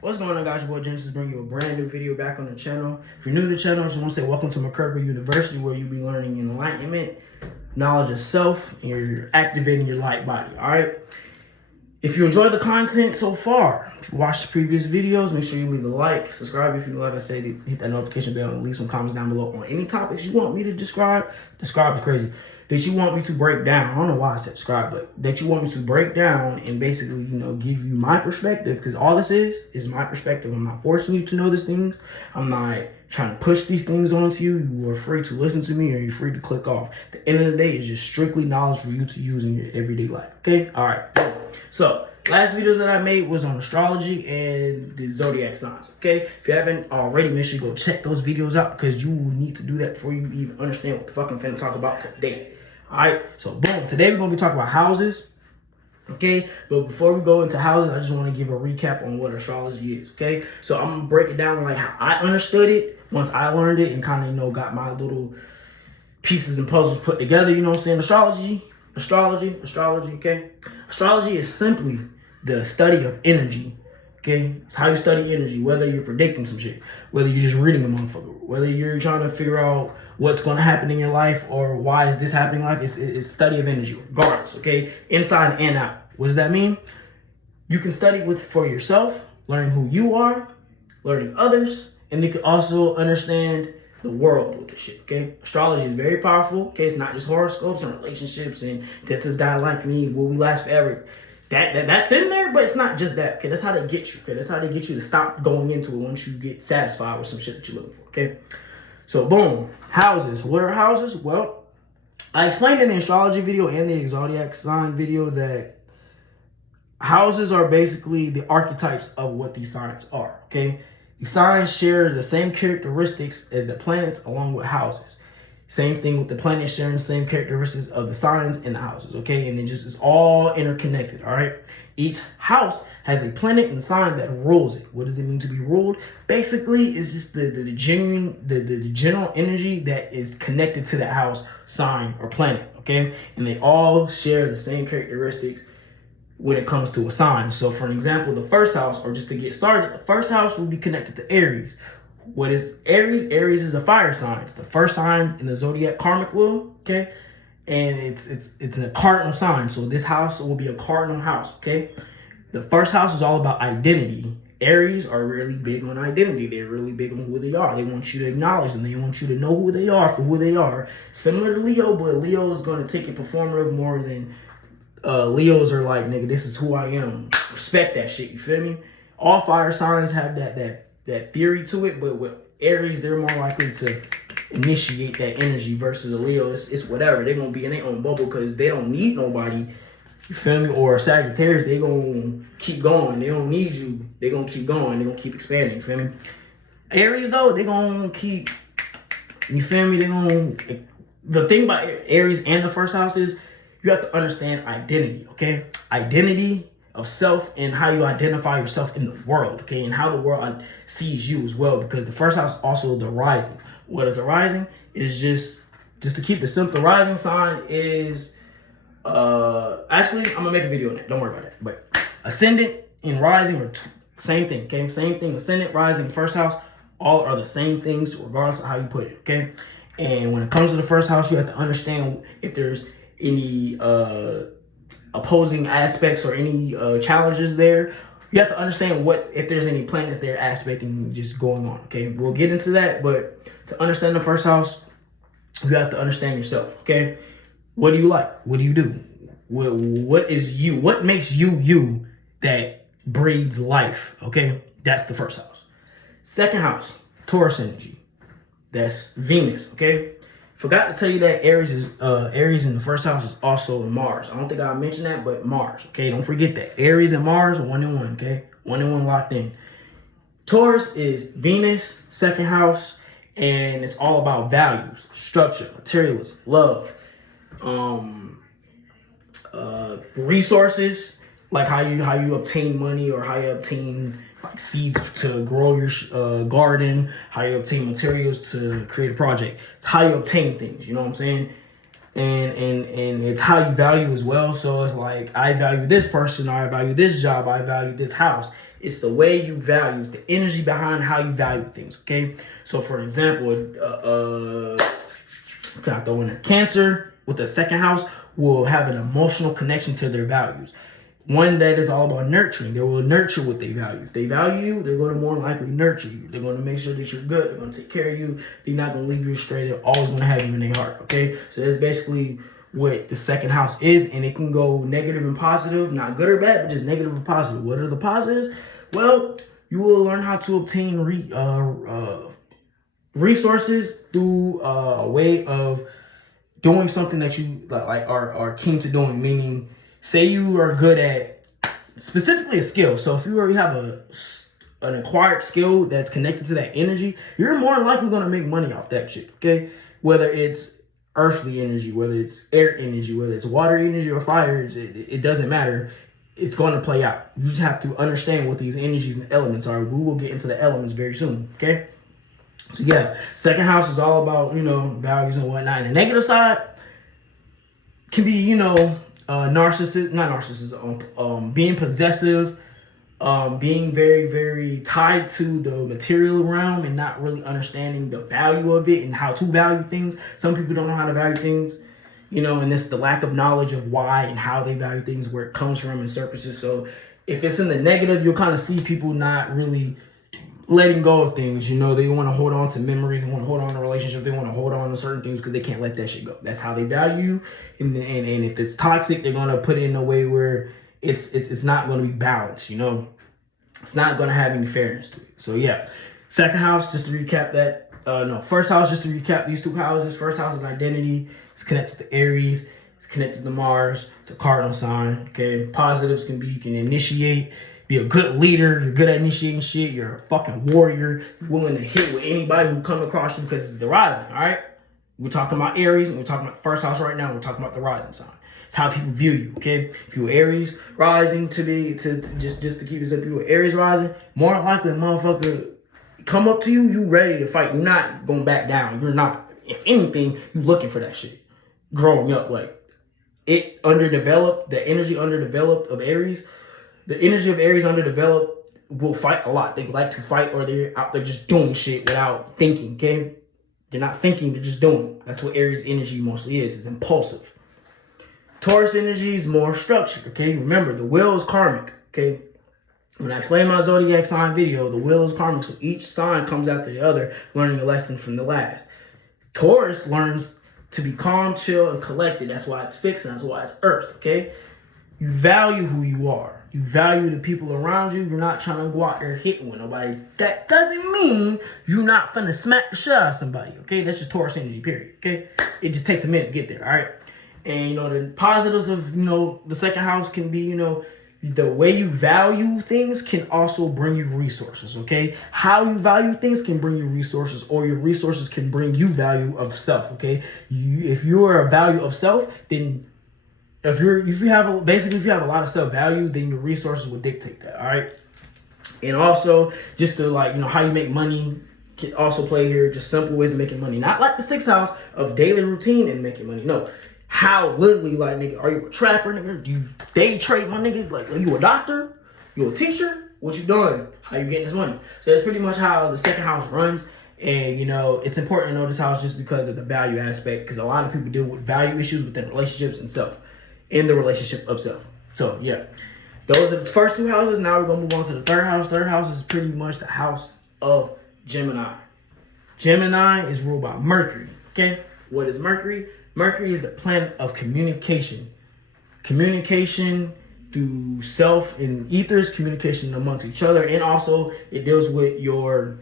What's going on, guys? Your boy Genesis bringing you a brand new video back on the channel. If you're new to the channel, I just want to say welcome to McCurber University, where you'll be learning enlightenment, knowledge of self, and you're activating your light body. All right. If you enjoyed the content so far, if you watched the previous videos, make sure you leave a like, subscribe if you like I said, hit that notification bell, and leave some comments down below on any topics you want me to describe. Describe is crazy. That you want me to break down. I don't know why I said describe, but that you want me to break down and basically, give you my perspective, because all this is my perspective. I'm not forcing you to know these things. I'm not trying to push these things onto you. You are free to listen to me, or you're free to click off. At the end of the day, it's just strictly knowledge for you to use in your everyday life. Okay? All right. So, last videos that I made was on astrology and the zodiac signs. Okay? If you haven't already, make sure you go check those videos out, because you will need to do that before you even understand what the fuck I'm finna talk about today. All right, so boom, today we're gonna be talking about houses, okay? But before we go into houses, I just wanna give a recap on what astrology is, okay? So I'm gonna break it down like how I understood it once I learned it and kind of, got my little pieces and puzzles put together, you know what I'm saying? Astrology, okay? Astrology is simply the study of energy, okay? It's how you study energy, whether you're predicting some shit, whether you're just reading a motherfucker, whether you're trying to figure out what's going to happen in your life or why is this happening in life. It's study of energy, regardless, okay? Inside and out. What does that mean? You can study for yourself, learning who you are, learning others, and you can also understand the world with the shit, okay? Astrology is very powerful, okay? It's not just horoscopes and relationships and does this guy like me, will we last forever? That's in there, but it's not just that, okay? That's how they get you, okay? That's how they get you to stop going into it once you get satisfied with some shit that you're looking for, okay? So boom, houses. What are houses? Well, I explained in the astrology video and the zodiac sign video that houses are basically the archetypes of what these signs are, okay? The signs share the same characteristics as the planets along with houses. Same thing with the planets sharing the same characteristics of the signs and the houses, okay? And it's all interconnected, all right? Each house has a planet and sign that rules it. What does it mean to be ruled? Basically, it's just the general energy that is connected to that house, sign, or planet, okay? And they all share the same characteristics when it comes to a sign. So for an example, the first house, or just to get started, the first house will be connected to Aries. What is Aries? Aries is a fire sign. It's the first sign in the zodiac karmic wheel, okay? And it's a cardinal sign. So this house will be a cardinal house, okay? The first house is all about identity. Aries are really big on identity. They're really big on who they are. They want you to acknowledge them. They want you to know who they are for who they are. Similar to Leo, but Leo is going to take it performative more than Leos are like, nigga, this is who I am. Respect that shit, you feel me? All fire signs have that theory to it, but with Aries, they're more likely to initiate that energy versus a Leo. It's whatever. They're going to be in their own bubble because they don't need nobody. You feel me? Or Sagittarius, they gonna keep going. They don't need you. They gonna keep going. They gonna keep expanding. You feel me? Aries though, they gonna keep. You feel me? They gonna. The thing about Aries and the first house is you have to understand identity. Okay, identity of self and how you identify yourself in the world. Okay, and how the world sees you as well. Because the first house is also the rising. What is a rising? Is just to keep it simple. The rising sign is. Actually, I'm gonna make a video on that. Don't worry about that. But ascendant and rising are same thing. Okay, same thing. Ascendant, rising, first house, all are the same things, regardless of how you put it. Okay, and when it comes to the first house, you have to understand if there's any opposing aspects or any challenges there. You have to understand if there's any planets there aspecting just going on. Okay, we'll get into that, but to understand the first house, you have to understand yourself. Okay. What do you like? What do you do? What is you? What makes you that breeds life? Okay, that's the first house. Second house, Taurus energy. That's Venus. Okay, forgot to tell you that Aries in the first house is also Mars. I don't think I mentioned that, but Mars. Okay, don't forget that Aries and Mars are 1 and 1. Okay, 1 and 1 locked in. Taurus is Venus, second house, and it's all about values, structure, materialism, love. Resources, like how you obtain money, or how you obtain like seeds to grow your garden, how you obtain materials to create a project. It's how you obtain things, you know what I'm saying? And it's how you value as well. So it's like, I value this person, or I value this job, I value this house. It's the way you value, it's the energy behind how you value things, okay? So for example, can I throw in a Cancer with the second house will have an emotional connection to their values. One that is all about nurturing. They will nurture what they value. If they value you, they're going to more likely nurture you. They're going to make sure that you're good. They're going to take care of you. They're not going to leave you astray. They're always going to have you in their heart, okay? So that's basically what the second house is, and it can go negative and positive, not good or bad, but just negative and positive. What are the positives? Well, you will learn how to obtain resources through a way of doing something that you like are keen to doing. Meaning, say you are good at specifically a skill. So if you already have an acquired skill that's connected to that energy, you're more likely going to make money off that shit. Okay, whether it's earthly energy, whether it's air energy, whether it's water energy or fire, it doesn't matter. It's going to play out. You just have to understand what these energies and elements are. We will get into the elements very soon, okay? So yeah, second house is all about, values and whatnot. And the negative side can be, being possessive, being very, very tied to the material realm and not really understanding the value of it and how to value things. Some people don't know how to value things, and it's the lack of knowledge of why and how they value things, where it comes from and surfaces. So if it's in the negative, you'll kind of see people not really letting go of things. They want to hold on to memories, they want to hold on to relationships, they want to hold on to certain things because they can't let that shit go. That's how they value you. And if it's toxic, they're going to put it in a way where it's not going to be balanced, It's not going to have any fairness to it. So yeah, second house, just to recap that. First house, just to recap these two houses. First house is identity. It's connected to Aries. It's connected to Mars. It's a cardinal sign. Okay, positives can be you can initiate, be a good leader. You're good at initiating shit. You're a fucking warrior. You're willing to hit with anybody who come across you because it's the rising. All right, we're talking about Aries and we're talking about the first house right now. We're talking about the rising sign. It's how people view you, okay? If you're Aries rising just to keep this up, you're Aries rising, more likely a motherfucker come up to you, you ready to fight. You're not going back down. You're not. If anything, you looking for that shit. Growing up, like it underdeveloped, the energy underdeveloped of Aries, the energy of Aries underdeveloped will fight a lot. They like to fight, or they're out there just doing shit without thinking, okay? They're not thinking, they're just doing. That's what Aries energy mostly is. It's impulsive. Taurus energy is more structured, okay? Remember, the wheel is karmic, okay? When I explain my zodiac sign video, the wheel is karmic, so each sign comes after the other, learning a lesson from the last. Taurus learns to be calm, chill, and collected. That's why it's fixed, and that's why it's earth, okay? You value who you are. You value the people around you. You're not trying to go out there hitting with nobody. That doesn't mean you're not finna smack the shit out of somebody, okay? That's just Taurus energy, period, okay? It just takes a minute to get there, all right? And, the positives of, the second house can be, the way you value things can also bring you resources, okay? How you value things can bring you resources, or your resources can bring you value of self, okay? If you're a value of self, then if you have a lot of self-value, then your resources will dictate that, all right? And also, just to how you make money can also play here, just simple ways of making money. Not like the sixth house of daily routine and making money, no. How literally, nigga, are you a trapper, nigga? Do you day trade, my nigga? Are you a doctor? You a teacher? What you doing? How you getting this money? So that's pretty much how the second house runs. And, it's important to know this house just because of the value aspect, because a lot of people deal with value issues within relationships and self, in the relationship of self. So, yeah. Those are the first two houses. Now we're going to move on to the third house. Third house is pretty much the house of Gemini. Gemini is ruled by Mercury, okay? What is Mercury? Mercury is the planet of communication. Communication through self and ethers, communication amongst each other, and also it deals with your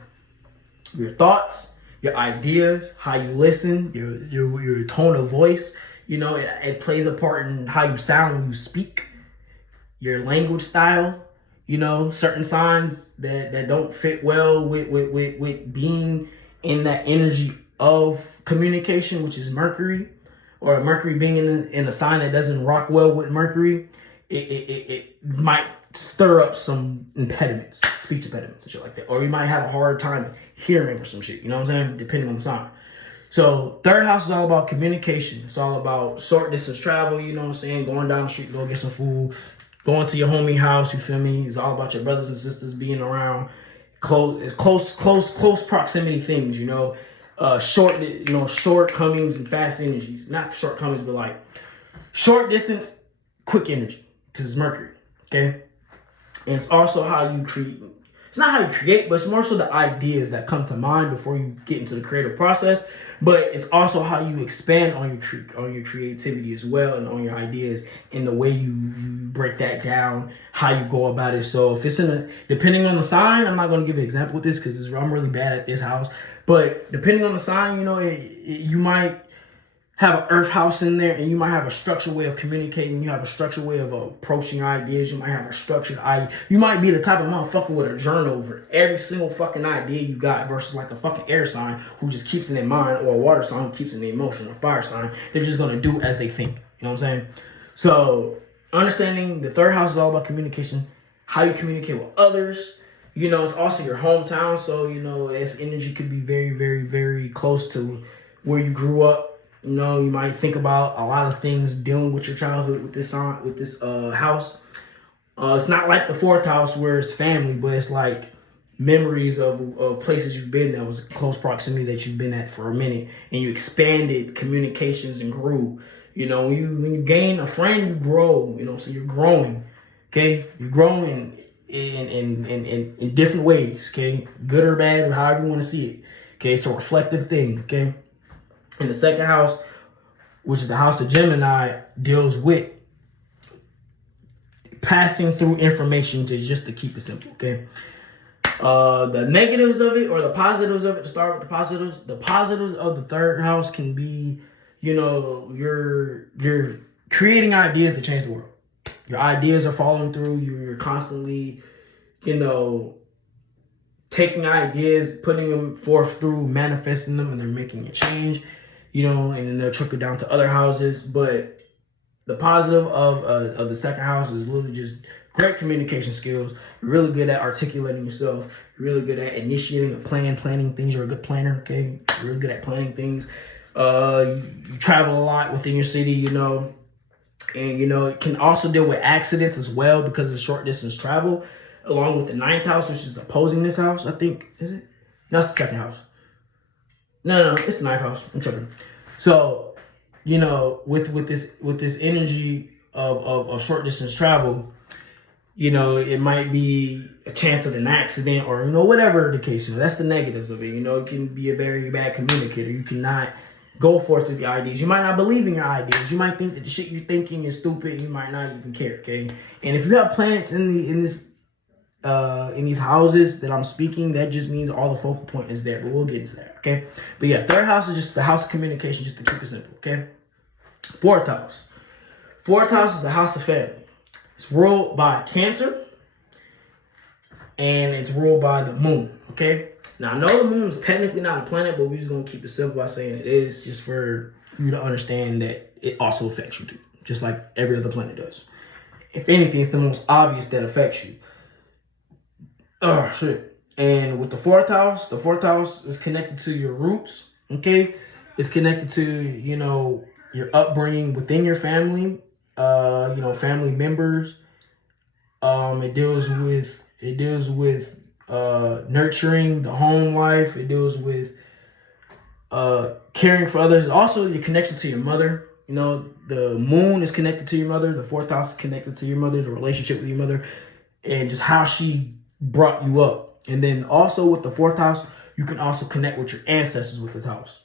thoughts, your ideas, how you listen, your tone of voice. It plays a part in how you sound when you speak, your language style. Certain signs that don't fit well with being in that energy of communication, which is Mercury. Or Mercury being in a sign that doesn't rock well with Mercury, it might stir up some impediments, speech impediments and shit like that. Or you might have a hard time hearing or some shit, you know what I'm saying? Depending on the sign. So third house is all about communication. It's all about short distance travel, you know what I'm saying? Going down the street, go get some food, going to your homie house, you feel me? It's all about your brothers and sisters being around. Close proximity things, you know. Shortcomings and fast energies. Not shortcomings, but like short distance, quick energy. Because it's Mercury. Okay? And it's also how you create. It's not how you create, but it's more so the ideas that come to mind before you get into the creative process. But it's also how you expand on your creativity as well, and on your ideas, and the way you break that down, how you go about it. So if it's depending on the sign, I'm not going to give an example with this because I'm really bad at this house. But depending on the sign, you know, you might have an earth house in there, and you might have a structured way of communicating. You have a structured way of approaching ideas. You might have a structured idea. You might be the type of motherfucker with a journal over every single fucking idea you got, versus like a fucking air sign who just keeps it in mind, or a water sign who keeps it in emotion, or fire sign. They're just going to do as they think. You know what I'm saying? So understanding the third house is all about communication, how you communicate with others. You know, it's also your hometown. So, you know, its energy could be very, very, very close to where you grew up. You know, you might think about a lot of things dealing with your childhood with this house. It's not like the fourth house where it's family, but it's like memories of places you've been that was close proximity that you've been at for a minute, and you expanded communications and grew. You know, when you gain a friend, you grow. You know, so you're growing. Okay, you're growing in different ways. Okay, good or bad, or however you want to see it. Okay, it's a reflective thing. Okay. And the second house, which is the house of Gemini, deals with passing through information to keep it simple, okay? The negatives of it, or the positives of it, to start with the positives of the third house can be, you know, you're creating ideas to change the world. Your ideas are falling through. You're constantly, you know, taking ideas, putting them forth through, manifesting them, and they're making a change. You know, and then they'll trickle down to other houses. But the positive of the second house is really just great communication skills. You're really good at articulating yourself. You're really good at initiating a plan, planning things. You're a good planner, okay? You're really good at planning things. You travel a lot within your city, you know. And, you know, it can also deal with accidents as well because of short distance travel, along with the ninth house, which is opposing this house, I think. Is it? No, it's the second house. No, it's the ninth house. I'm tripping. So, you know, with this energy of short distance travel, you know, it might be a chance of an accident, or, you know, whatever the case. You know, that's the negatives of it. You know, it can be a very bad communicator. You cannot go forth with the ideas. You might not believe in your ideas. You might think that the shit you're thinking is stupid. You might not even care. Okay, and if you have planets in these houses that I'm speaking, that just means all the focal point is there, but we'll get into that, okay? But yeah, third house is just the house of communication, just to keep it simple, okay? Fourth house is the house of family. It's ruled by Cancer, and it's ruled by the moon, okay? Now, I know the moon is technically not a planet, but we're just going to keep it simple by saying it is, just for you to understand that it also affects you too, just like every other planet does. If anything, it's the most obvious that affects you. Oh, shit. And with the fourth house is connected to your roots, okay? It's connected to, you know, your upbringing within your family, you know, family members. It deals with nurturing the home life. It deals with caring for others. Also, your connection to your mother. You know, the moon is connected to your mother. The fourth house is connected to your mother, the relationship with your mother, and just how she brought you up. And then also with the fourth house, you can also connect with your ancestors with this house.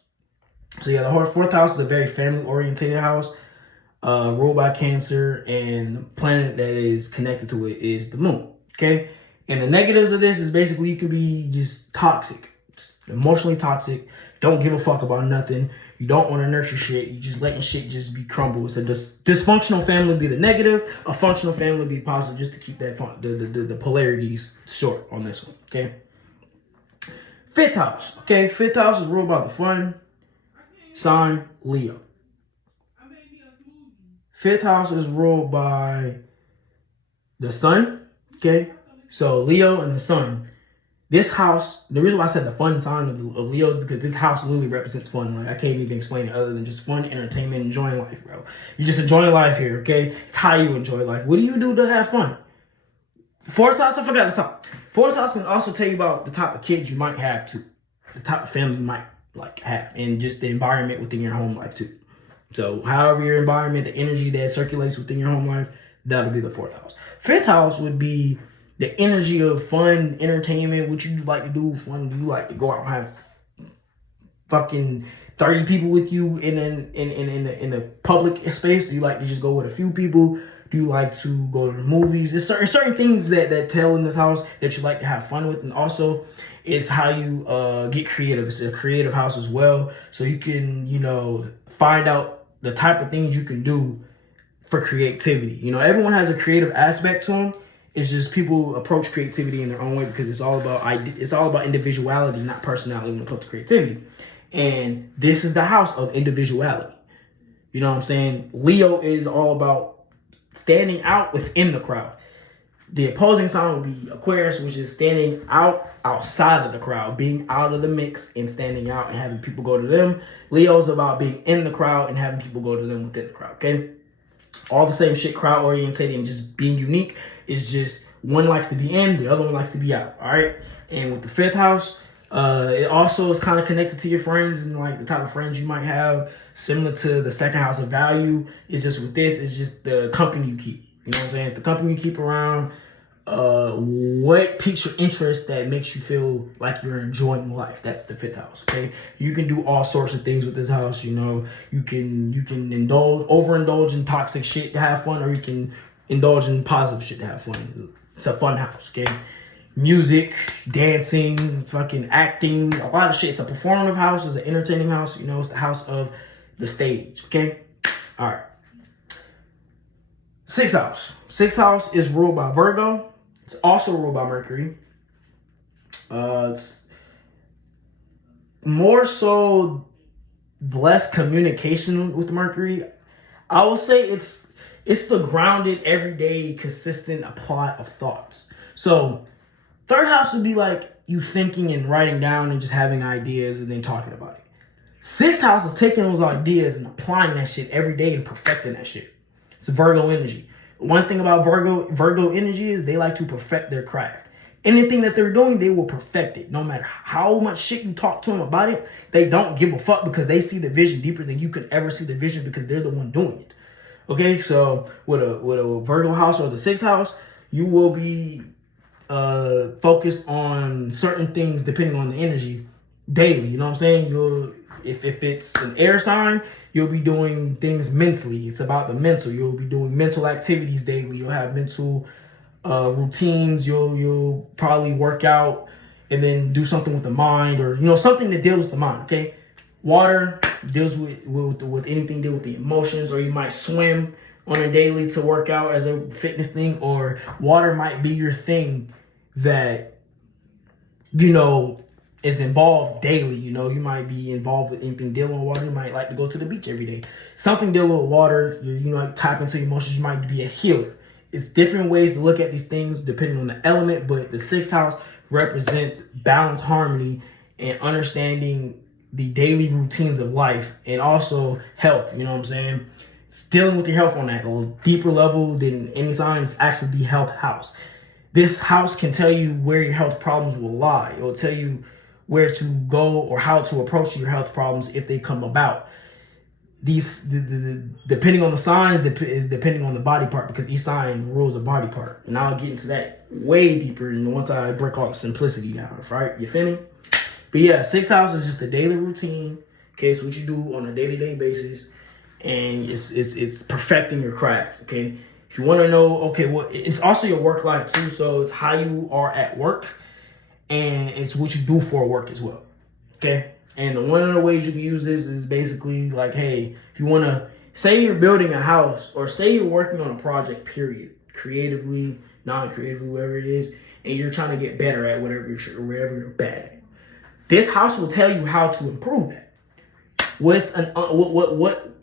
So yeah, the fourth house is a very family oriented house, ruled by Cancer, and the planet that is connected to it is the moon. Okay, and the negatives of this is basically you can be just toxic, emotionally toxic. Don't give a fuck about nothing. You don't want to nurture shit. You just letting shit just be crumbled. So dysfunctional family would be the negative. A functional family would be positive, just to keep that the polarities short on this one. Okay. Fifth house. Okay. Fifth house is ruled by the fun sign Leo. Fifth house is ruled by the sun. Okay. So Leo and the sun. This house, the reason why I said the fun sign of Leo is because this house literally represents fun. Like, I can't even explain it other than just fun, entertainment, enjoying life, bro. You're just enjoying life here, okay? It's how you enjoy life. What do you do to have fun? Fourth house, I forgot to talk. Fourth house can also tell you about the type of kids you might have too. The type of family you might like have, and just the environment within your home life too. So however your environment, the energy that circulates within your home life, that'll be the fourth house. Fifth house would be the energy of fun, entertainment, what you like to do, fun. Do you like to go out and have fucking 30 people with you in a public space? Do you like to just go with a few people? Do you like to go to the movies? There's certain things that tell in this house that you like to have fun with, and also it's how you get creative. It's a creative house as well, so you can find out the type of things you can do for creativity. Everyone has a creative aspect to them. It's just people approach creativity in their own way because it's all about individuality, not personality when it comes to creativity. And this is the house of individuality. You know what I'm saying? Leo is all about standing out within the crowd. The opposing sign would be Aquarius, which is standing outside of the crowd, being out of the mix and standing out and having people go to them. Leo's about being in the crowd and having people go to them within the crowd, okay? All the same shit, crowd orientated and just being unique. It's just one likes to be in, the other one likes to be out, all right? And with the fifth house, it also is kind of connected to your friends and like the type of friends you might have. Similar to the second house of value, it's just with this, it's just the company you keep. You know what I'm saying? It's the company you keep around. What piques your interest that makes you feel like you're enjoying life? That's the fifth house. Okay, you can do all sorts of things with this house. You can overindulge in toxic shit to have fun, or you can indulge in positive shit to have fun. It's a fun house. Okay. Music, dancing, fucking acting, a lot of shit. It's a performative house. It's an entertaining house. It's the house of the stage. Okay. All right. Sixth house. Sixth house is ruled by Virgo. It's also ruled by Mercury. It's more so less communication with Mercury. I will say it's the grounded, everyday, consistent plot of thoughts. So third house would be like you thinking and writing down and just having ideas and then talking about it. Sixth house is taking those ideas and applying that shit every day and perfecting that shit. It's Virgo energy. One thing about Virgo energy is they like to perfect their craft. Anything that they're doing, they will perfect it. No matter how much shit you talk to them about it, they don't give a fuck because they see the vision deeper than you could ever see the vision because they're the one doing it. Okay, so with a Virgo house or the sixth house, you will be focused on certain things depending on the energy daily. You know what I'm saying? If it's an air sign, you'll be doing things mentally. It's about the mental. You'll be doing mental activities daily. You'll have mental routines. You'll probably work out and then do something with the mind, or something that deals with the mind. Okay, water deals with anything deal with the emotions, or you might swim on a daily to work out as a fitness thing, or water might be your thing that is involved daily. You might be involved with anything dealing with water. You might like to go to the beach every day. Something dealing with water, like tap into emotions. You might be a healer. It's different ways to look at these things depending on the element, but the sixth house represents balance, harmony, and understanding the daily routines of life, and also health. You know what I'm saying? It's dealing with your health on that deeper level than any sign. It's actually the health house. This house can tell you where your health problems will lie. It will tell you where to go or how to approach your health problems if they come about. Depending on the sign is depending on the body part, because each sign rules a body part, and I'll get into that way deeper once I break all the simplicity down. Right? You feel me? But yeah, sixth house is just a daily routine. Okay, it's what you do on a day-to-day basis, and it's perfecting your craft. Okay, if you want to know, it's also your work life too. So it's how you are at work, and it's what you do for work as well. Okay. And one of the ways you can use this is basically like, hey, if you want to say you're building a house, or say you're working on a project, period, creatively, non-creatively, whatever it is, and you're trying to get better at whatever you're bad at. This house will tell you how to improve that. What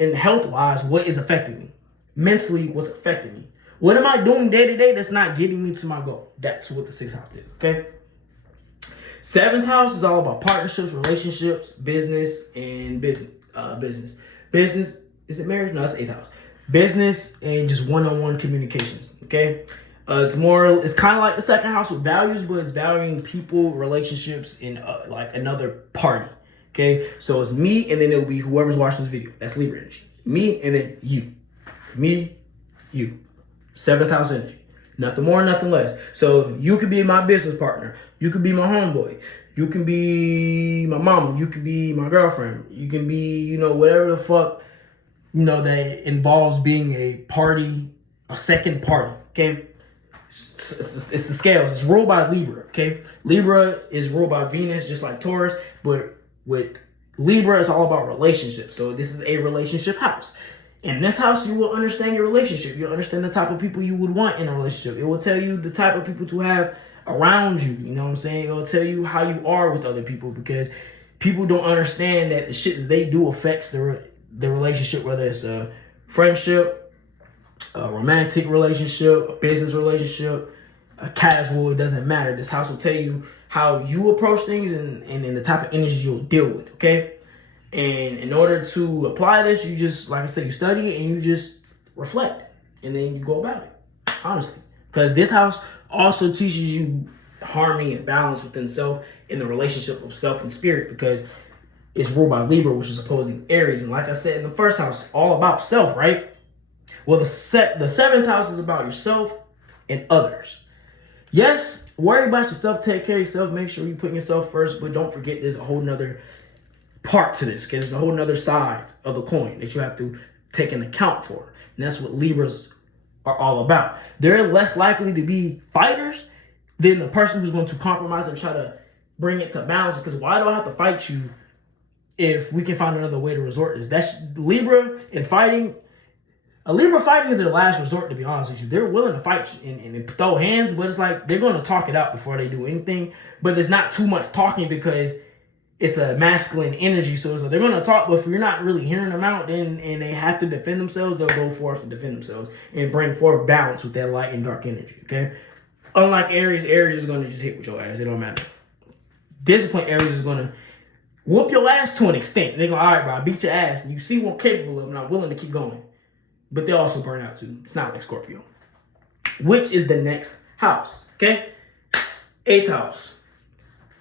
in health-wise, what is affecting me? Mentally, what's affecting me? What am I doing day to day that's not getting me to my goal? That's what the sixth house is, okay? Seventh house is all about partnerships, relationships, business, and business. Business, is it marriage? No, that's eighth house. Business and just one-on-one communications, okay? It's kind of like the second house with values, but it's valuing people, relationships, and like another party, okay? So it's me, and then it'll be whoever's watching this video. That's Libra energy. Me, and then you. Me, you. Seventh house energy. Nothing more, nothing less. So you could be my business partner. You could be my homeboy. You can be my mama. You can be my girlfriend. You can be, whatever the fuck, that involves being a party, a second party, okay? It's the scales. It's ruled by Libra, okay? Libra is ruled by Venus, just like Taurus, but with Libra, it's all about relationships. So this is a relationship house. In this house, you will understand your relationship. You'll understand the type of people you would want in a relationship. It will tell you the type of people to have around you. You know what I'm saying? It will tell you how you are with other people, because people don't understand that the shit that they do affects the relationship, whether it's a friendship, a romantic relationship, a business relationship, a casual, it doesn't matter. This house will tell you how you approach things and the type of energy you'll deal with, okay? And in order to apply this, you just, like I said, you study it and you just reflect. And then you go about it, honestly. Because this house also teaches you harmony and balance within self in the relationship of self and spirit, because it's ruled by Libra, which is opposing Aries. And like I said in the first house, it's all about self, right? Well, the seventh house is about yourself and others. Yes, worry about yourself, take care of yourself, make sure you put yourself first, but don't forget there's a whole nother part to this, because there's a whole nother side of the coin that you have to take an account for. And that's what Libras are all about. They're less likely to be fighters than the person who's going to compromise and try to bring it to balance, because why do I have to fight you if we can find another way to resort to this? That's Libra and fighting. A Libra fighting is their last resort, to be honest with you. They're willing to fight and throw hands, but it's like they're going to talk it out before they do anything. But there's not too much talking because it's a masculine energy. So it's like they're going to talk, but if you're not really hearing them out, then and they have to defend themselves, they'll go forth to defend themselves and bring forth balance with that light and dark energy, okay? Unlike Aries, Aries is going to just hit with your ass. It don't matter. Disciplined Aries is going to whoop your ass to an extent. They're going, all right, bro, I beat your ass. And you see what I'm capable of, and I'm willing to keep going. But they also burn out too. It's not like Scorpio. Which is the next house, okay? Eighth house.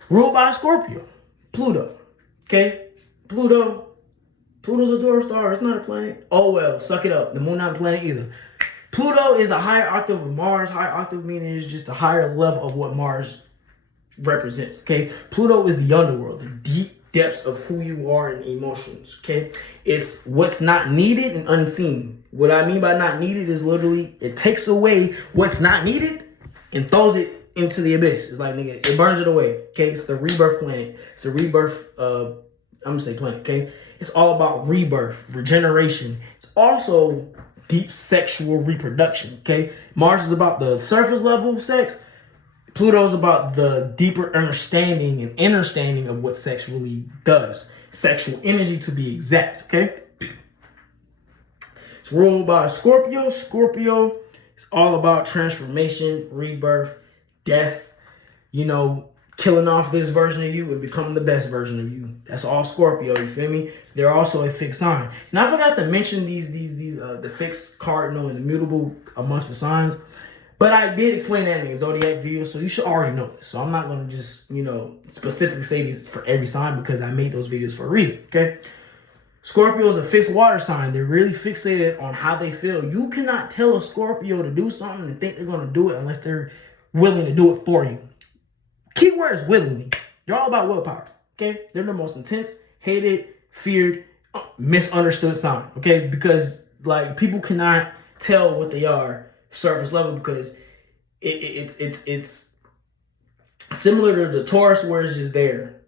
Ruled by Scorpio. Pluto, okay? Pluto's a Taurus star. It's not a planet. Oh, well, suck it up. The moon not a planet either. Pluto is a higher octave of Mars. Higher octave meaning it's just a higher level of what Mars represents, okay? Pluto is the underworld, the deep depths of who you are and emotions, okay? It's what's not needed and unseen. What I mean by not needed is literally it takes away what's not needed and throws it into the abyss. It's like, nigga, it burns it away, okay? It's the rebirth planet. It's the rebirth, I'm gonna say planet, okay? It's all about rebirth, regeneration. It's also deep sexual reproduction, okay? Mars is about the surface level sex. Pluto's about the deeper understanding and understanding of what sexually does. Sexual energy, to be exact, okay? It's ruled by Scorpio. Scorpio is all about transformation, rebirth, death, killing off this version of you and becoming the best version of you. That's all Scorpio, you feel me? They're also a fixed sign. And I forgot to mention the fixed, cardinal, and immutable amongst the signs. But I did explain that in the Zodiac video, so you should already know this. So I'm not going to just, specifically say these for every sign, because I made those videos for a reason, okay? Scorpio is a fixed water sign. They're really fixated on how they feel. You cannot tell a Scorpio to do something and think they're going to do it unless they're willing to do it for you. Keyword is willingly. They're all about willpower, okay? They're the most intense, hated, feared, misunderstood sign, okay? Because, people cannot tell what they are surface level, because it's similar to the Taurus, where it's just there,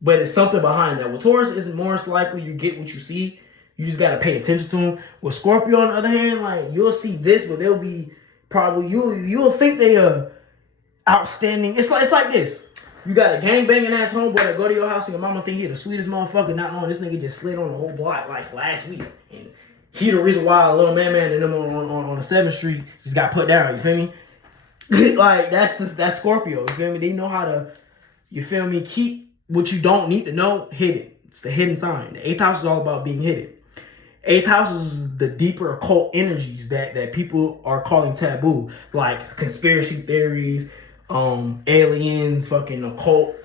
but it's something behind that. With Taurus, is more likely you get what you see. You just got to pay attention to them. With Scorpio, on the other hand, you'll see this, but they'll be probably you'll think they are outstanding. It's like this. You got a gangbanging ass homeboy that go to your house and your mama think he the sweetest motherfucker, not knowing this nigga just slid on the whole block like last week. And he the reason why a little man and them on the 7th Street just got put down, you feel me? That's Scorpio, you feel me? They know how to, You feel me? Keep what you don't need to know hidden. It's the hidden sign. The 8th house is all about being hidden. 8th house is the deeper occult energies that people are calling taboo, like conspiracy theories, aliens, fucking occult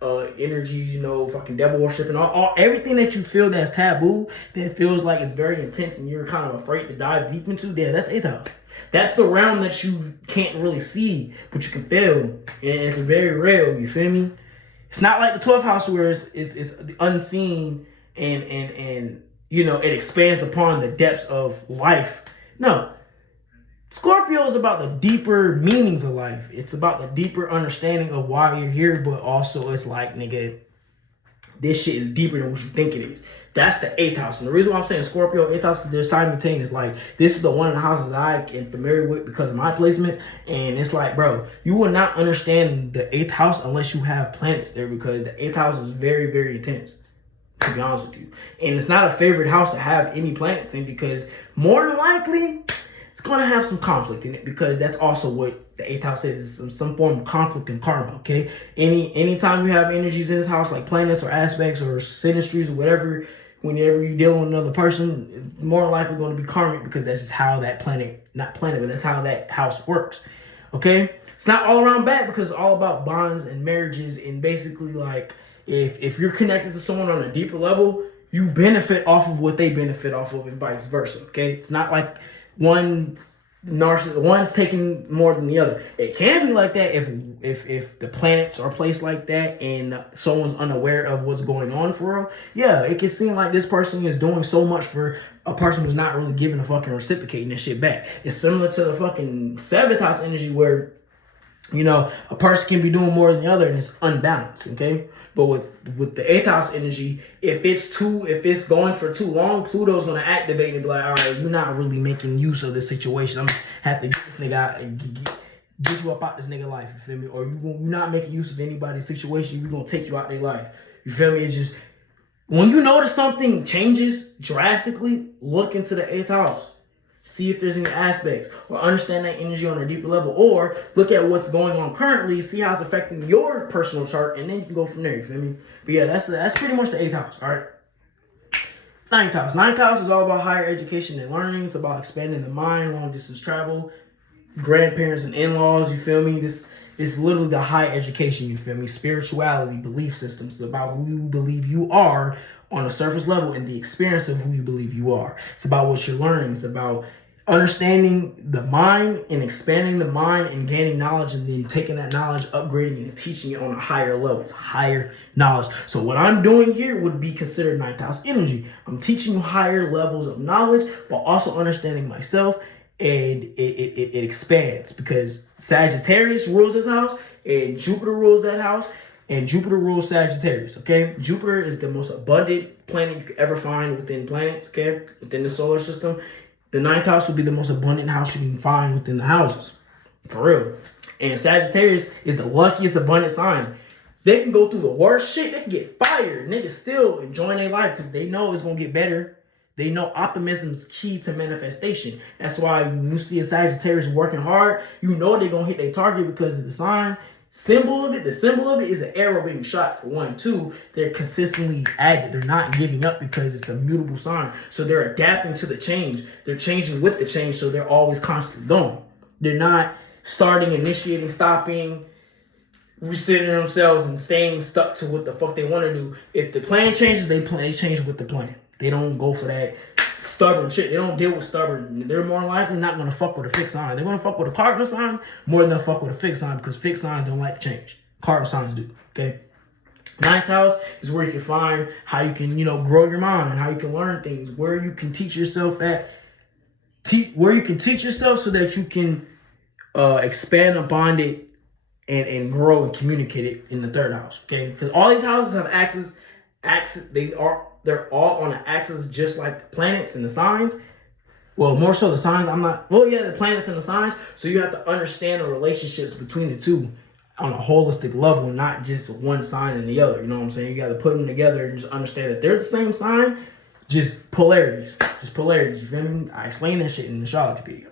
energies, fucking devil worship, and all everything that you feel that's taboo, that feels like it's very intense and you're kind of afraid to dive deep into. Yeah, that's 8th house. That's the realm that you can't really see, but you can feel, and it's very real. You feel me? It's not like the 12th house where it's unseen and it expands upon the depths of life. No. Scorpio is about the deeper meanings of life. It's about the deeper understanding of why you're here, but also it's like, nigga, this shit is deeper than what you think it is. That's the 8th house. And the reason why I'm saying Scorpio, 8th house, because they're simultaneous. Like, this is the one of the houses that I am familiar with because of my placements. And it's like, bro, you will not understand the 8th house unless you have planets there, because the 8th house is very, very intense, to be honest with you. And it's not a favorite house to have any planets in, because more than likely, it's going to have some conflict in it, because that's also what the 8th house is some form of conflict and karma, okay? Anytime you have energies in this house, like planets or aspects or synastries or whatever, whenever you're dealing with another person, it's more likely going to be karmic, because that's just how that but that's how that house works, okay? It's not all around bad, because it's all about bonds and marriages, and basically, like, if you're connected to someone on a deeper level, you benefit off of what they benefit off of, and vice versa, okay? It's not like one's taking more than the other. It can be like that if the planets are placed like that and someone's unaware of what's going on for real. Yeah, it can seem like this person is doing so much for a person who's not really giving a fucking reciprocating this shit back. It's similar to the fucking 7th house energy where, a person can be doing more than the other and it's unbalanced, okay? But with the 8th house energy, if it's going for too long, Pluto's gonna activate and be like, all right, you're not really making use of this situation. I'm gonna have to get this nigga out, get you up out this nigga life, you feel me? Or you're not making use of anybody's situation, we're gonna take you out their life. You feel me? It's just, when you notice something changes drastically, look into the 8th house. See if there's any aspects, or understand that energy on a deeper level, or look at what's going on currently, see how it's affecting your personal chart, and then you can go from there, you feel me? But yeah, that's pretty much the 8th house, all right? 9th house. 9th house is all about higher education and learning. It's about expanding the mind, long distance travel, grandparents and in-laws, you feel me? This is literally the high education, you feel me? Spirituality, belief systems, about who you believe you are on a surface level, and the experience of who you believe you are. It's about what you're learning. It's about understanding the mind and expanding the mind and gaining knowledge, and then taking that knowledge, upgrading it, and teaching it on a higher level. It's higher knowledge. So what I'm doing here would be considered 9th house energy. I'm teaching you higher levels of knowledge while also understanding myself, and it expands, because Sagittarius rules this house and Jupiter rules that house. And Jupiter rules Sagittarius, okay? Jupiter is the most abundant planet you could ever find within planets, okay? Within the solar system. The 9th house would be the most abundant house you can find within the houses. For real. And Sagittarius is the luckiest abundant sign. They can go through the worst shit. They can get fired. Niggas still enjoying their life because they know it's going to get better. They know optimism is key to manifestation. That's why when you see a Sagittarius working hard, you know they're going to hit their target because of the sign. The symbol of it is an arrow being shot, for one. Two, they're consistently at it. They're not giving up because it's a mutable sign. So they're adapting to the change. They're changing with the change, so they're always constantly going. They're not starting, initiating, stopping, resetting themselves and staying stuck to what the fuck they want to do. If the plan changes, they change with the plan. They don't go for that stubborn shit. They don't deal with stubborn. They're more likely not going to fuck with a fixed sign. They're going to fuck with a cardinal sign more than they'll fuck with a fixed sign, because fixed signs don't like change. Cardinal signs do, okay? 9th house is where you can find how you can, grow your mind and how you can learn things, where you can teach yourself where you can teach yourself so that you can expand upon it and grow and communicate it in the 3rd house, okay? Because all these houses have axes. They're all on an axis, just like the planets and the signs. Well, more so the signs. The planets and the signs. So you have to understand the relationships between the two on a holistic level, not just one sign and the other. You know what I'm saying? You got to put them together and just understand that they're the same sign, just polarities. Just polarities. You feel me? I explained that shit in the astrology video.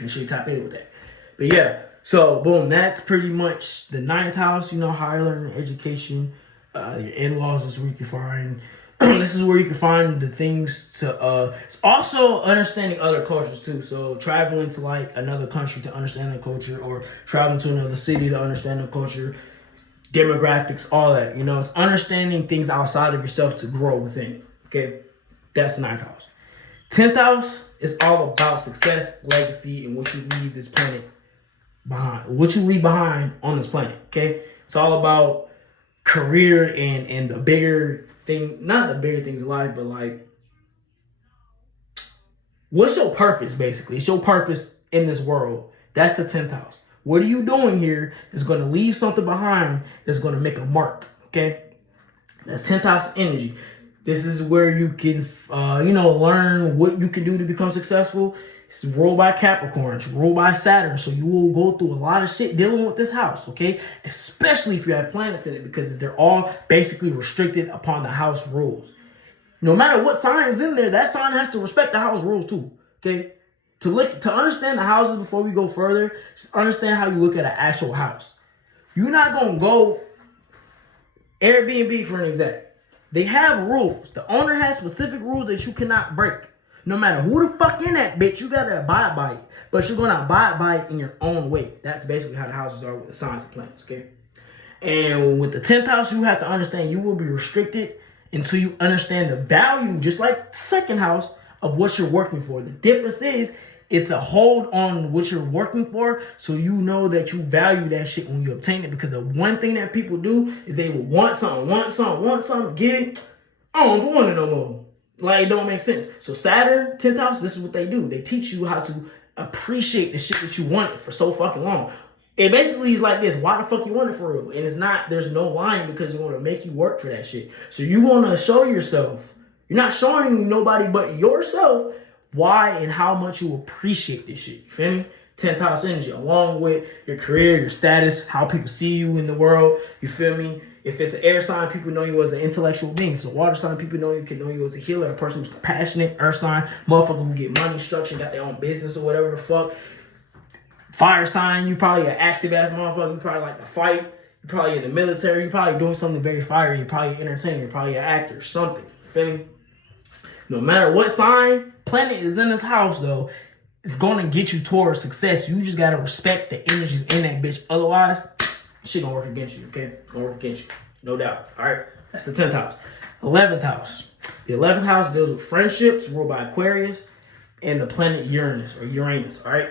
Make sure you tap in with that. But yeah, So, boom, that's pretty much the ninth house, higher learning, education. Your in-laws is where you can find. This is where you can find the things to. It's also understanding other cultures too. So traveling to like another country to understand the culture, or traveling to another city to understand the culture, demographics, all that. It's understanding things outside of yourself to grow within. Okay, that's the ninth house. 10th house is all about success, legacy, and what you leave this planet behind. What you leave behind on this planet. Okay, it's all about career and the bigger thing, not the bigger things in life, but like, what's your purpose, basically? It's your purpose in this world. That's the 10th house. What are you doing here that's going to leave something behind that's going to make a mark, okay? That's 10th house energy. This is where you can, learn what you can do to become successful. It's ruled by Capricorn. It's ruled by Saturn. So you will go through a lot of shit dealing with this house, okay? Especially if you have planets in it, because they're all basically restricted upon the house rules. No matter what sign is in there, that sign has to respect the house rules too, okay? To understand the houses before we go further, just understand how you look at an actual house. You're not going to go Airbnb, for an example. They have rules. The owner has specific rules that you cannot break. No matter who the fuck in that bitch, you gotta abide by it. But you're gonna abide by it in your own way. That's basically how the houses are with the signs and planets, okay? And with the 10th house, you have to understand you will be restricted until you understand the value, just like the second house, of what you're working for. The difference is it's a hold on what you're working for, so you know that you value that shit when you obtain it. Because the one thing that people do is they will want something, get it. I don't want it no more. Like, it don't make sense. So Saturn, 10th house, this is what they do. They teach you how to appreciate the shit that you wanted for so fucking long. It basically is like this. Why the fuck you want it for real? And it's not, there's no lying, because you want to make you work for that shit. So you want to show yourself. You're not showing nobody but yourself why and how much you appreciate this shit. You feel me? 10th house energy, along with your career, your status, how people see you in the world. You feel me? If it's an air sign, people know you as an intellectual being. If it's a water sign, people know you as a healer, a person who's compassionate. Earth sign, motherfucker who get money, structure, got their own business or whatever the fuck. Fire sign, you probably an active ass motherfucker. You probably like to fight. You're probably in the military. You're probably doing something very fiery. You're probably an entertainer. You're probably an actor, something. You feel me? No matter what sign, planet is in this house, though, it's going to get you towards success. You just got to respect the energies in that bitch. Otherwise, shit gonna work against you, okay? Gonna work against you, no doubt. All right, that's the 10th house. 11th house. The 11th house deals with friendships, ruled by Aquarius, and the planet Uranus, all right?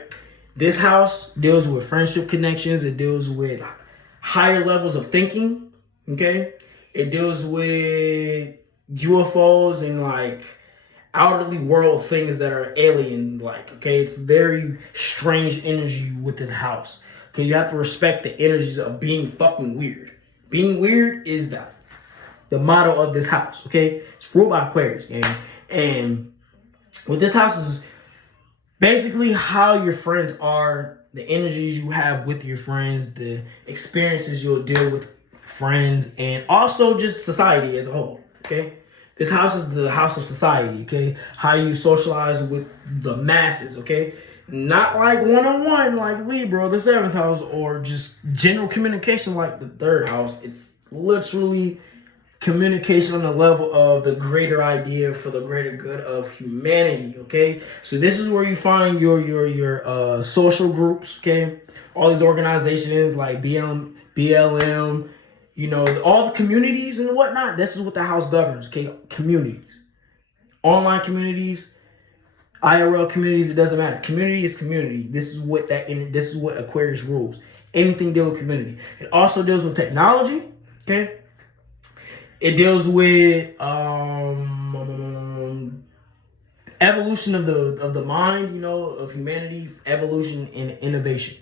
This house deals with friendship connections. It deals with higher levels of thinking, okay? It deals with UFOs and like outerly world things that are alien-like, okay? It's very strange energy with this house. Okay, you have to respect the energies of being fucking weird. Being weird is the motto of this house, okay? It's ruled by Aquarius, gang. And what this house is basically how your friends are, the energies you have with your friends, the experiences you'll deal with friends, and also just society as a whole, okay? This house is the house of society, okay? How you socialize with the masses, okay? Not like one-on-one like Libra, the 7th house, or just general communication like the 3rd house. It's literally communication on the level of the greater idea for the greater good of humanity, okay? So this is where you find your social groups, okay? All these organizations like BLM, all the communities and whatnot. This is what the house governs, okay? Communities. Online communities, IRL communities, it doesn't matter. Community is community. This is what Aquarius rules. Anything deal with community. It also deals with technology, okay? It deals with evolution of the mind, of humanity's evolution and innovation.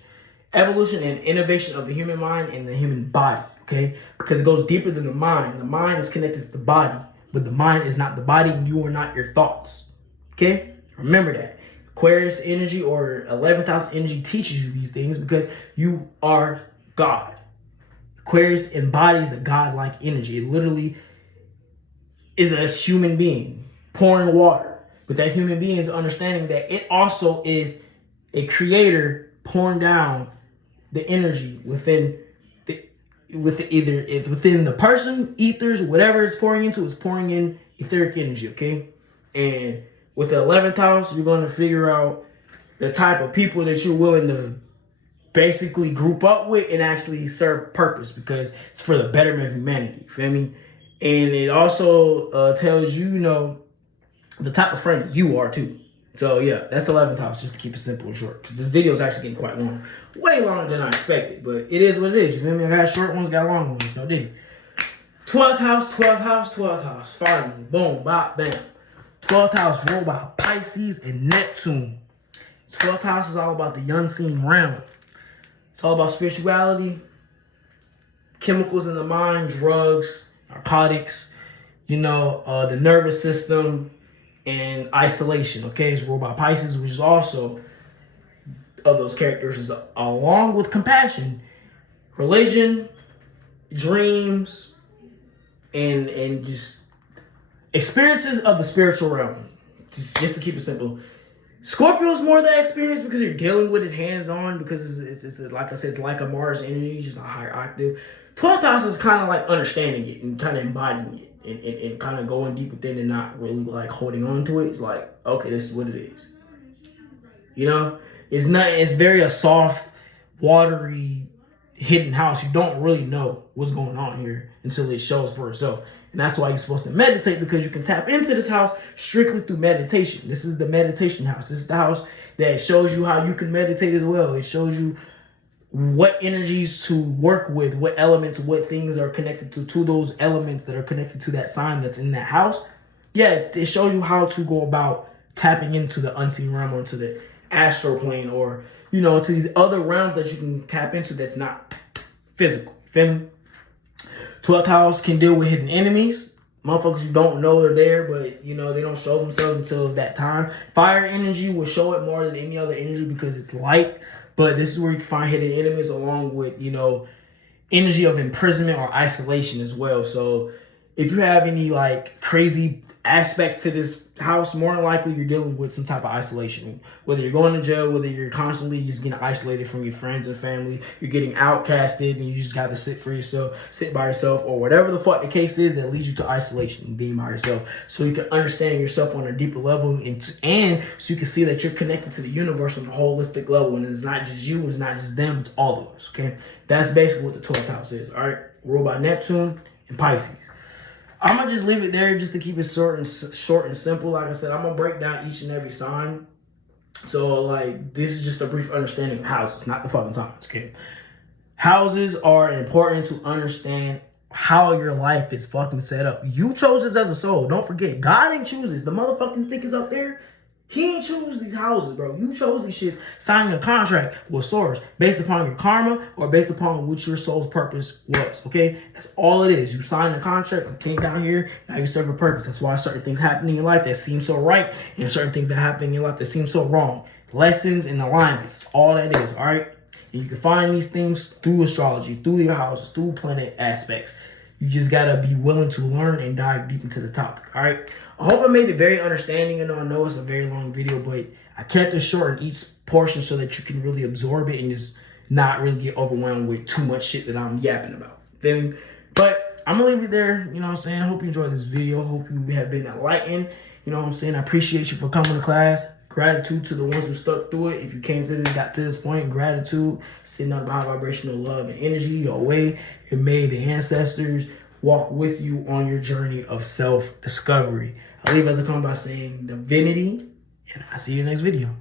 Evolution and innovation of the human mind and the human body, okay? Because it goes deeper than the mind. The mind is connected to the body, but the mind is not the body, and you are not your thoughts, okay? Remember that. Aquarius energy or 11th house energy teaches you these things because you are God. Aquarius embodies the God-like energy. It literally is a human being pouring water. But that human being is understanding that it also is a creator pouring down the energy within within the person, ethers, whatever it's pouring into, it's pouring in etheric energy, okay? And with the 11th house, you're going to figure out the type of people that you're willing to basically group up with and actually serve purpose, because it's for the betterment of humanity, feel me? And it also tells you, you know, the type of friend you are too. So yeah, that's 11th house, just to keep it simple and short, because this video is actually getting quite long. Way longer than I expected, but it is what it is, you feel me? I got short ones, got long ones, no diddy. 12th house, 12th house, 12th house. Finally, boom, bop, bam. 12th house ruled by Pisces and Neptune. 12th house is all about the unseen realm. It's all about spirituality, chemicals in the mind, drugs, narcotics, you know, the nervous system, and isolation, okay? It's ruled by Pisces, which is also of those characters, is along with compassion, religion, dreams, and just experiences of the spiritual realm. Just to keep it simple. Scorpio's more that experience because you're dealing with it hands-on, because it's like I said, it's like a Mars energy, just a higher octave. 12th house is kind of like understanding it and kind of embodying it. And kind of going deep within and not really like holding on to it. It's like, okay, this is what it is. You know, it's very a soft, watery, hidden house. You don't really know what's going on here until it shows for itself. And that's why you're supposed to meditate, because you can tap into this house strictly through meditation. This is the meditation house. This is the house that shows you how you can meditate as well. It shows you what energies to work with, what elements, what things are connected to those elements that are connected to that sign that's in that house. Yeah, it shows you how to go about tapping into the unseen realm, or into the astral plane, or, you know, to these other realms that you can tap into that's not physical. Feel me? 12th house can deal with hidden enemies. Motherfuckers you don't know they're there, but, you know, they don't show themselves until that time. Fire energy will show it more than any other energy because it's light. But this is where you can find hidden enemies, along with, you know, energy of imprisonment or isolation as well. So if you have any like crazy aspects to this house, more than likely you're dealing with some type of isolation. Whether you're going to jail, whether you're constantly just getting isolated from your friends and family, you're getting outcasted and you just got to sit by yourself, or whatever the fuck the case is that leads you to isolation and being by yourself. So you can understand yourself on a deeper level, and so you can see that you're connected to the universe on a holistic level, and it's not just you, it's not just them, it's all of us, okay? That's basically what the 12th house is, all right? Ruled by Neptune and Pisces. I'm going to just leave it there just to keep it short and simple. Like I said, I'm going to break down each and every sign. So, like, this is just a brief understanding of houses, not the fucking signs, okay? Houses are important to understand how your life is fucking set up. You chose this as a soul. Don't forget, God ain't choose this. The motherfucking thing is up there. He ain't choose these houses, bro. You chose these shits, signing a contract with Source based upon your karma or based upon what your soul's purpose was, okay? That's all it is. You signed a contract, you came down here, now you serve a purpose. That's why certain things happen in your life that seem so right, and certain things that happen in your life that seem so wrong. Lessons and alignments, all that is, all right? And you can find these things through astrology, through your houses, through planet aspects. You just gotta be willing to learn and dive deep into the topic, all right? I hope I made it very understanding. I know it's a very long video, but I kept it short in each portion so that you can really absorb it and just not really get overwhelmed with too much shit that I'm yapping about. Then, but I'm gonna leave it there. You know what I'm saying? I hope you enjoyed this video. Hope you have been enlightened. You know what I'm saying? I appreciate you for coming to class. Gratitude to the ones who stuck through it. If you came to this, got to this point, gratitude. Sitting on high vibrational love and energy your way. It made the ancestors walk with you on your journey of self-discovery. I'll leave as I come by saying divinity, and I'll see you in the next video.